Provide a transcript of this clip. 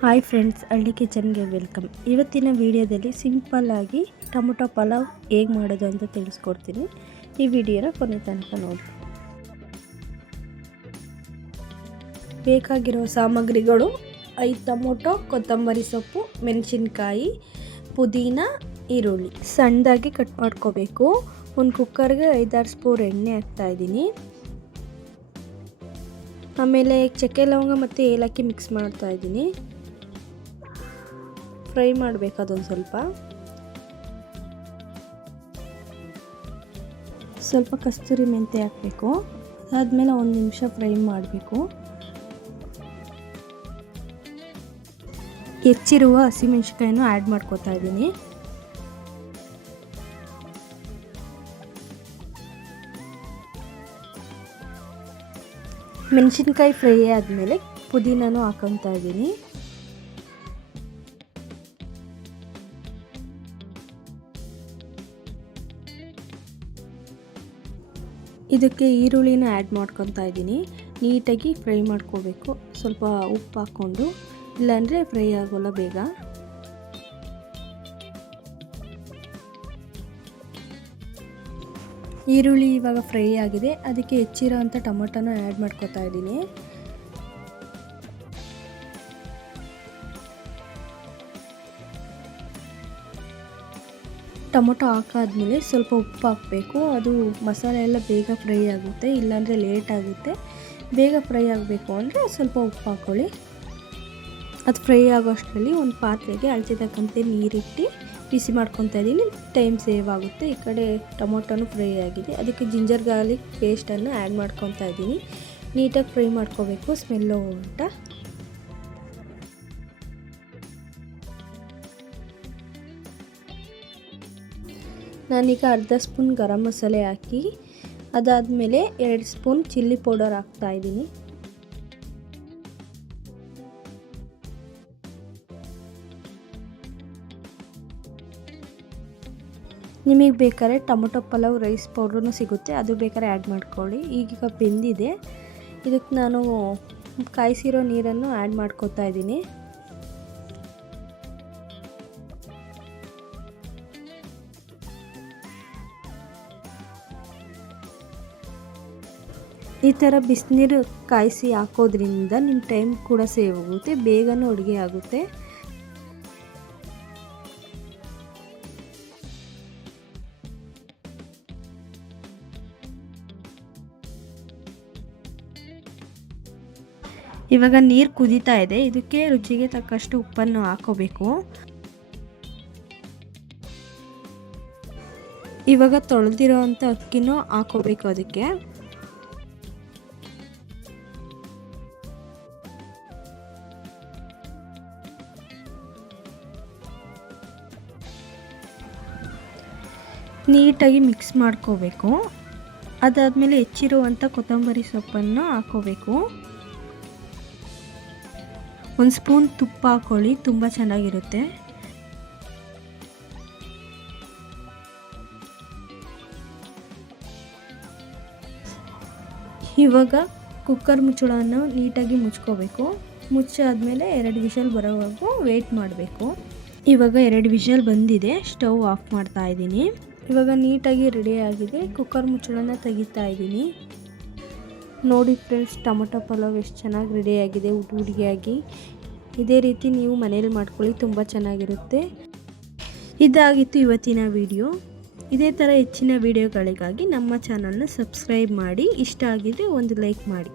Hi friends, ಹಳ್ಳಿ ಕಿಚನ್ಗೆ welcome. ಇವತ್ತಿನ ವಿಡಿಯೋದಲ್ಲಿ ಸಿಂಪಲ್ಲಾಗಿ ಟೊಮೊಟೊ ಪಲಾವ್ ಹೇಗೆ ಮಾಡೋದು ಅಂತ ತಿಳಿಸ್ಕೊಡ್ತೀನಿ. ಈ ವಿಡಿಯೋನ ಕೊನೆ ತನಕ ನೋಡಿ. ಬೇಕಾಗಿರೋ ಸಾಮಗ್ರಿಗಳು 5 ಟೊಮೊಟೊ, ಕೊತ್ತಂಬರಿ ಸೊಪ್ಪು, ಮೆಣಸಿನ್ಕಾಯಿ, ಪುದೀನ, ಈರುಳ್ಳಿ ಸಣ್ಣದಾಗಿ ಕಟ್ ಮಾಡ್ಕೋಬೇಕು. ಒಂದು ಕುಕ್ಕರ್ಗೆ 5-6 ಸ್ಪೂನ್ ಎಣ್ಣೆ ಹಾಕ್ತಾಯಿದ್ದೀನಿ. ಆಮೇಲೆ ಚಕ್ಕೆ ಲವಂಗ ಮತ್ತು ಏಲಕ್ಕಿ ಮಿಕ್ಸ್ ಮಾಡ್ತಾಯಿದ್ದೀನಿ. ಫ್ರೈ ಮಾಡಬೇಕು ಅದೊಂದು ಸ್ವಲ್ಪ ಕಸ್ತೂರಿ ಮೆಂತ್ಯ ಹಾಕಬೇಕು. ಅದಾದಮೇಲೆ 1 ನಿಮಿಷ ಫ್ರೈ ಮಾಡಬೇಕು. ಹೆಚ್ಚಿರುವ ಹಸಿಮೆಣಸಿನಕಾಯನ್ನು ಆ್ಯಡ್ ಮಾಡ್ಕೊತಾ ಇದ್ದೀನಿ. ಮೆಣಸಿನ್ಕಾಯಿ ಫ್ರೈ ಆದಮೇಲೆ ಪುದೀನನೂ ಹಾಕೊತಾ ಇದ್ದೀನಿ. ಇದಕ್ಕೆ ಈರುಳ್ಳಿನ ಆ್ಯಡ್ ಮಾಡ್ಕೊತಾ ಇದ್ದೀನಿ. ನೀಟಾಗಿ ಫ್ರೈ ಮಾಡ್ಕೋಬೇಕು. ಸ್ವಲ್ಪ ಉಪ್ಪು ಹಾಕ್ಕೊಂಡು, ಇಲ್ಲಾಂದರೆ ಫ್ರೈ ಆಗೋಲ್ಲ ಬೇಗ. ಈರುಳ್ಳಿ ಇವಾಗ ಫ್ರೈ ಆಗಿದೆ. ಅದಕ್ಕೆ ಹೆಚ್ಚಿರೋ ಅಂಥ ಟೊಮೊಟೊನ ಆ್ಯಡ್ ಮಾಡ್ಕೊತಾ ಇದ್ದೀನಿ. ಟೊಮೊಟೊ ಹಾಕಾದ್ಮೇಲೆ ಸ್ವಲ್ಪ ಉಪ್ಪು ಹಾಕಬೇಕು. ಅದು ಮಸಾಲೆ ಎಲ್ಲ ಬೇಗ ಫ್ರೈ ಆಗುತ್ತೆ, ಇಲ್ಲಾಂದರೆ ಲೇಟ್ ಆಗುತ್ತೆ. ಬೇಗ ಫ್ರೈ ಆಗಬೇಕು ಅಂದರೆ ಸ್ವಲ್ಪ ಉಪ್ಪು ಹಾಕ್ಕೊಳ್ಳಿ. ಅದು ಫ್ರೈ ಆಗೋ ಅಷ್ಟರಲ್ಲಿ ಒಂದು ಪಾತ್ರೆಗೆ ಅಳತೆ ತಕ್ಕಂತೆ ನೀರಿಟ್ಟು ಬಿಸಿ ಮಾಡ್ಕೊತಾ ಇದ್ದೀನಿ. ಟೈಮ್ ಸೇವ್ ಆಗುತ್ತೆ. ಈ ಕಡೆ ಟೊಮೊಟೊನು ಫ್ರೈ ಆಗಿದೆ. ಅದಕ್ಕೆ ಜಿಂಜರ್ ಗಾರ್ಲಿಕ್ ಪೇಸ್ಟನ್ನು ಆ್ಯಡ್ ಮಾಡ್ಕೊತಾ ಇದ್ದೀನಿ. ನೀಟಾಗಿ ಫ್ರೈ ಮಾಡ್ಕೋಬೇಕು, ಸ್ಮೆಲ್ಲು ಅಂತ. ನಾನೀಗ ಅರ್ಧ ಸ್ಪೂನ್ ಗರಂ ಮಸಾಲೆ ಹಾಕಿ, ಅದಾದಮೇಲೆ 2 ಸ್ಪೂನ್ ಚಿಲ್ಲಿ ಪೌಡರ್ ಹಾಕ್ತಾಯಿದ್ದೀನಿ. ನಿಮಗೆ ಬೇಕಾದ್ರೆ ಟೊಮೊಟೊ ಪಲಾವ್ ರೈಸ್ ಪೌಡ್ರೂ ಸಿಗುತ್ತೆ, ಅದು ಬೇಕಾದ್ರೆ ಆ್ಯಡ್ ಮಾಡ್ಕೊಳ್ಳಿ. ಈಗ ಬೆಂದಿದೆ. ಇದಕ್ಕೆ ನಾನು ಕಾಯಿಸಿರೋ ನೀರನ್ನು ಆ್ಯಡ್ ಮಾಡ್ಕೊತಾ ಇದ್ದೀನಿ. ಈ ಥರ ಬಿಸಿನೀರು ಕಾಯಿಸಿ ಹಾಕೋದ್ರಿಂದ ನಿಮ್ಮ ಟೈಮ್ ಕೂಡ ಸೇವ್ ಆಗುತ್ತೆ, ಬೇಗನೂ ಅಡುಗೆ ಆಗುತ್ತೆ. ಇವಾಗ ನೀರು ಕುದೀತಾ ಇದೆ. ಇದಕ್ಕೆ ರುಚಿಗೆ ತಕ್ಕಷ್ಟು ಉಪ್ಪನ್ನು ಹಾಕೋಬೇಕು. ಇವಾಗ ತೊಳೆದಿರೋ ಅಂಥ ಅಕ್ಕಿನೂ ಹಾಕೋಬೇಕು ಅದಕ್ಕೆ. ನೀಟಾಗಿ ಮಿಕ್ಸ್ ಮಾಡ್ಕೋಬೇಕು. ಅದಾದಮೇಲೆ ಹೆಚ್ಚಿರುವಂಥ ಕೊತ್ತಂಬರಿ ಸೊಪ್ಪನ್ನು ಹಾಕೋಬೇಕು. 1 ಸ್ಪೂನ್ ತುಪ್ಪ ಹಾಕ್ಕೊಳ್ಳಿ, ತುಂಬ ಚೆನ್ನಾಗಿರುತ್ತೆ. ಇವಾಗ ಕುಕ್ಕರ್ ಮುಚ್ಚಳವನ್ನು ನೀಟಾಗಿ ಮುಚ್ಕೋಬೇಕು. ಮುಚ್ಚಾದ್ಮೇಲೆ 2 ವಿಷಲ್ ಬರೋವರೆಗೂ ವೆಯ್ಟ್ ಮಾಡಬೇಕು. ಇವಾಗ 2 ವಿಷಲ್ ಬಂದಿದೆ. ಸ್ಟವ್ ಆಫ್ ಮಾಡ್ತಾ ಇದ್ದೀನಿ. ಇವಾಗ ನೀಟಾಗಿ ರೆಡಿ ಆಗಿದೆ. ಕುಕ್ಕರ್ ಮುಚ್ಚಳನ ತೆಗಿತಾ ಇದ್ದೀನಿ. ನೋಡಿ ಫ್ರೆಂಡ್ಸ್, ಟೊಮೊಟೊ ಪಲಾವ್ ಎಷ್ಟು ಚೆನ್ನಾಗಿ ರೆಡಿಯಾಗಿದೆ ಹುಡುಗಿಯಾಗಿ. ಇದೇ ರೀತಿ ನೀವು ಮನೇಲಿ ಮಾಡ್ಕೊಳ್ಳಿ, ತುಂಬ ಚೆನ್ನಾಗಿರುತ್ತೆ. ಇದಾಗಿತ್ತು ಇವತ್ತಿನ ವಿಡಿಯೋ. ಇದೇ ಥರ ಹೆಚ್ಚಿನ ವಿಡಿಯೋಗಳಿಗಾಗಿ ನಮ್ಮ ಚಾನಲ್ನ ಸಬ್ಸ್ಕ್ರೈಬ್ ಮಾಡಿ. ಇಷ್ಟ ಆಗಿದ್ರೆ ಒಂದು ಲೈಕ್ ಮಾಡಿ.